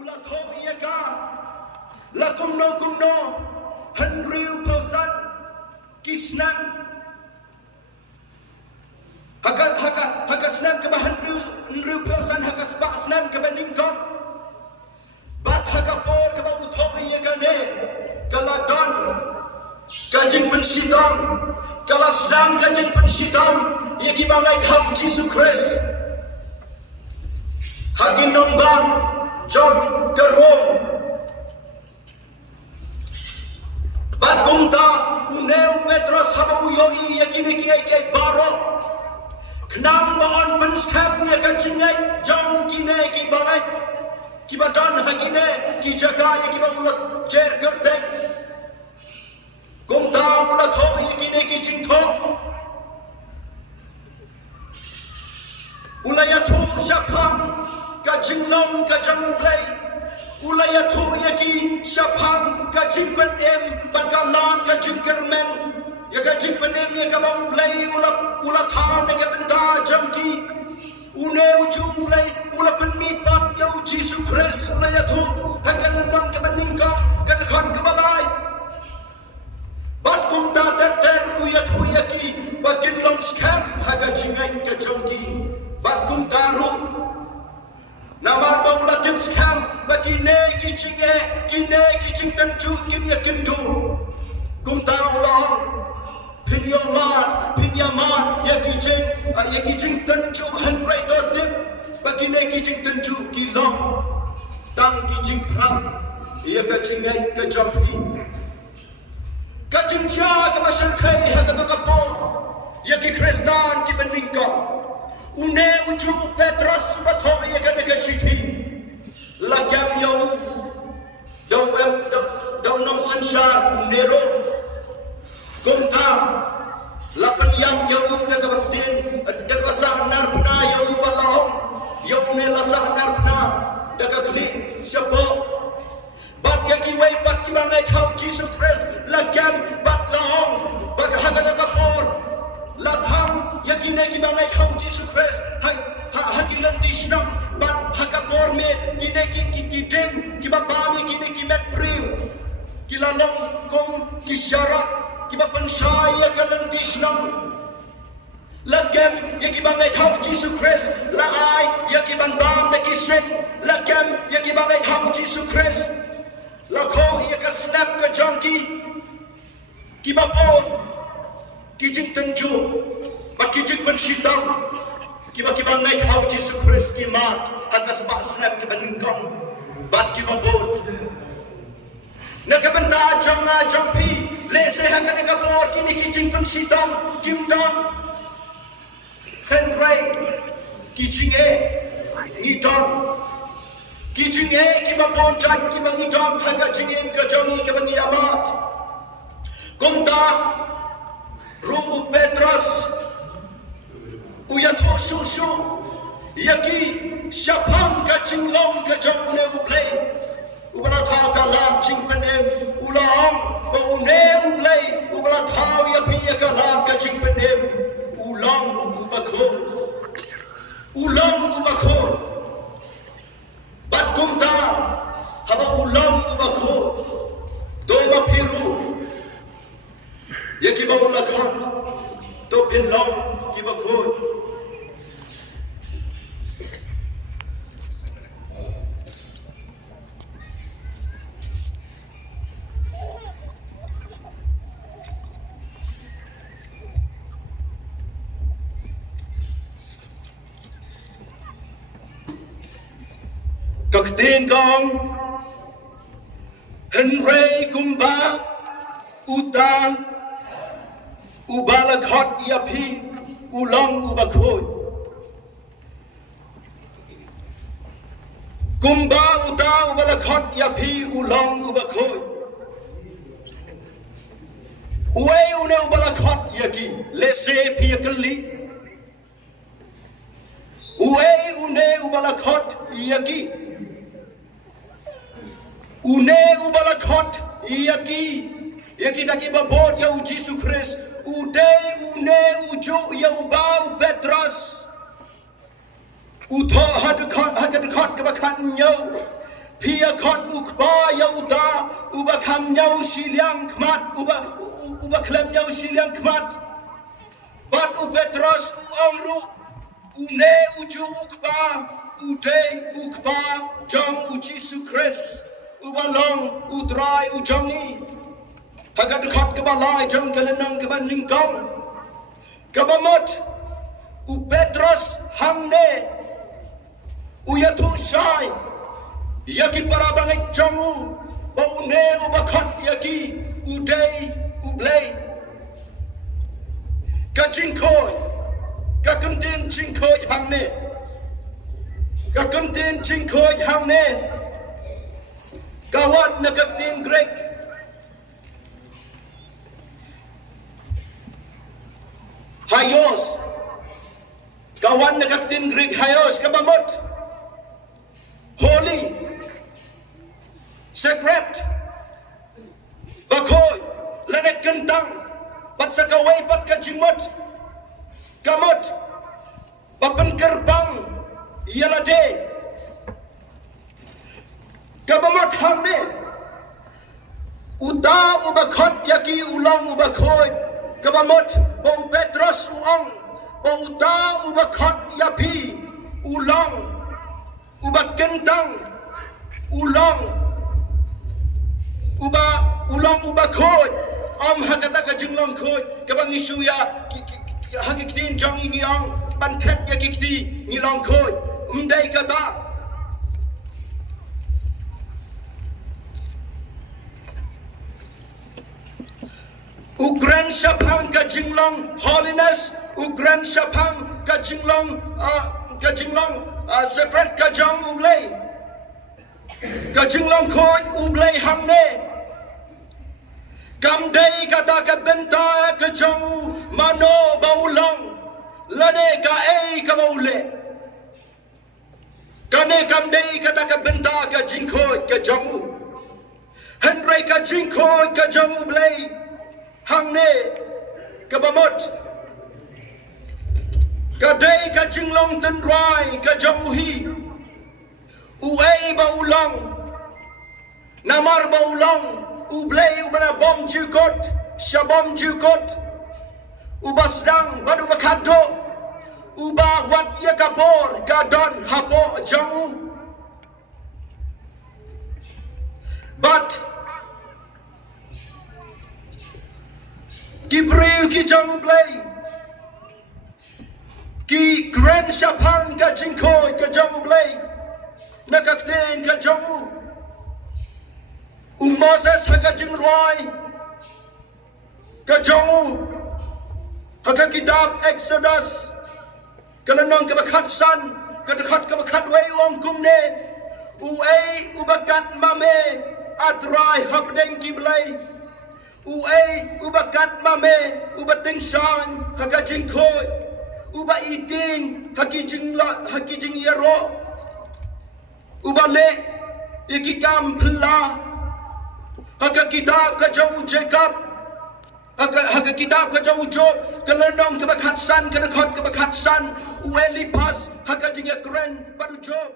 Ula tho ia ka. La kumno Henry Pausan Kisnan Haka snan ka ba Henry Pausan haka spa snan ka ba ningkon bat haka por ka ba utho ia ka ne kaladon kajing pensitam kalasdan kajing pensitam ia ki ba ngai ham Jesus Christ hagin nombang John Kerong bat kumta uneu Petros haba uyoi yakini ki baro knang baon penskam ya kacingai jong kine ki banai ki badan hakine ki jaga ya ki ulat jer gerdeng kumta ulat ho yakine ki jingtho ulayatu syapam ka jinglong ka janglay ulayatu yaki syapam ka jingpen em bakalan ka jingkermen ya ka jingpen em ya ka bau play ulat ha me ka benta jamki une uju play ula penmit pat ya Jesus Christ ulayatu hakan nang ka beningka ka khat ka balai bat kumta ter uyatu yaki bakin long scam haga jingai ka jamki bat kumta ru namar baula tips kam bagi ne kicing tentu kim ya kindu kum taulong pinyamat ya kicing tentu hanrai to tip bagi ne kicing tentu kilong tang kicing pram ya kacing ai ka jampi kacing cha ka basar khai ha ka to kapo ya ki kristan ki beningka une uju Petros batho ye ka ka shiti lagam yo dau nom sanshar unero kumta lapan yang yo da ka basdin da ka sa narpna yo balao yo ne la sa narpna da ka kli shapo bat ya ki wai bat ki bangai khau Jesus Christ lagam bat laong bag hagala ka por la tham yakine ki bangai khau Jesus Christ hakilan tishnam bat hakapor me kine ki dem ki ba me kine ki met priu ki la long kong ki shara ki ba panshai yakalan tishnam la gem yaki bangai khau Jesus Christ la ai yaki ban bam de ki sing la gem yaki bangai khau Jesus Christ la kho yaka snap ka junkie ki ba pon kijing tenju bat kijing pensitam kiba ngai khau Jesus Christ ki mat akas ba snap ki baningkong bat ki babot na ka banta jampi le se ha ka ka por ki ni kijing pensitam kim dom henry kijing e ni dom kijing e ki babon chat ki bangi dom ha ka jingin ka jangi ka bangi amat kumta Ru Petros uyatho shushu yaki shapam ka jinglong ka jamune uplay ubala thao ka la jingpenem ulong ba une uplay ubala thao ya pi ka la ka jingpenem ulong ubakho bat kumta haba ulong ubakho do ba phiru yaki ba ula khat to pinlong ki ba khoi kaktin kong Henry kumba utang ubalak hot yapi ulong ubakhoy kumba uta ubalak hot yapi ulong ubakhoy uwe une ubalak hot yaki lese piyakali uwe une ubalak hot yaki une ubalak hot yaki taki babot ya Jesus Christ une ujo ya ubau Petros utho had khat ke bakhan yo pia khot ukba ya uta uba kham nyau siliang khmat uba khlem nyau siliang khmat bat u Petros u Amru une uju ukba ude ukba jong u Jesus Christ uba long udrai u jongi hagat khot ke balai jong kelenang ke ban ningkong ke bamot u Petros hamne u yatung shai yaki parabangai jongu ba une u bakhat yaki udei ublei ka jingkhoi ka kuntin jingkhoi hamne ka kuntin jingkhoi hamne kawan na kaktin Greg hayos kawan na kaktin Greg hayos kabamot holy separate bakoy lanek kentang bat sakaway bat kajimot kamot bapen kerbang yalade kabamot hamne uda ubakot yaki ulang ubakoy kabamot ba Petros uang ba uda ubakot yapi ulang ubakentang ulang uba khoi am hakata ka jinglong khoi ka bang isu ya hakiktin jong ingiang panthet ya kikti ngilong khoi umdai kata Ugran Shapang ka jinglong holiness Ugran Shapang ka jinglong separate ka jong ublei ka jinglong khoi ublei hamne kam dei kata ka benta ka jongu mano baulong lane ka ei ka baule kane kam dei kata ka benta ka jingkhoi ka jongu henry ka jingkhoi ka jongu blei hamne ka bamot ka dei ka jinglong ten rai ka jongu hi uei baulong namar baulong ublei ubana bom jukot shabom jukot ubasdang badu bakado uba wat yakapor gadon hapo jangu but kibriu ki jangu blei ki grand shapang ka jinkoi ka jangu blei nakakten ka jangu Moses haka jingroi ka jongu haka kitab Exodus kalanong ka bakhat san ka dakhat ka bakhat wei ong kumne uei ubakat mame atrai habdeng kiblai uei ubakat mame ubating san haka jingkhoi uba iting haki jingyero ubale ikikam pla haka kitab ka jong Jacob haka kitab ka jong Job kalanong ka bakhat san ka dakhat ka bakhat san ueli pas haka jingya kren baru Job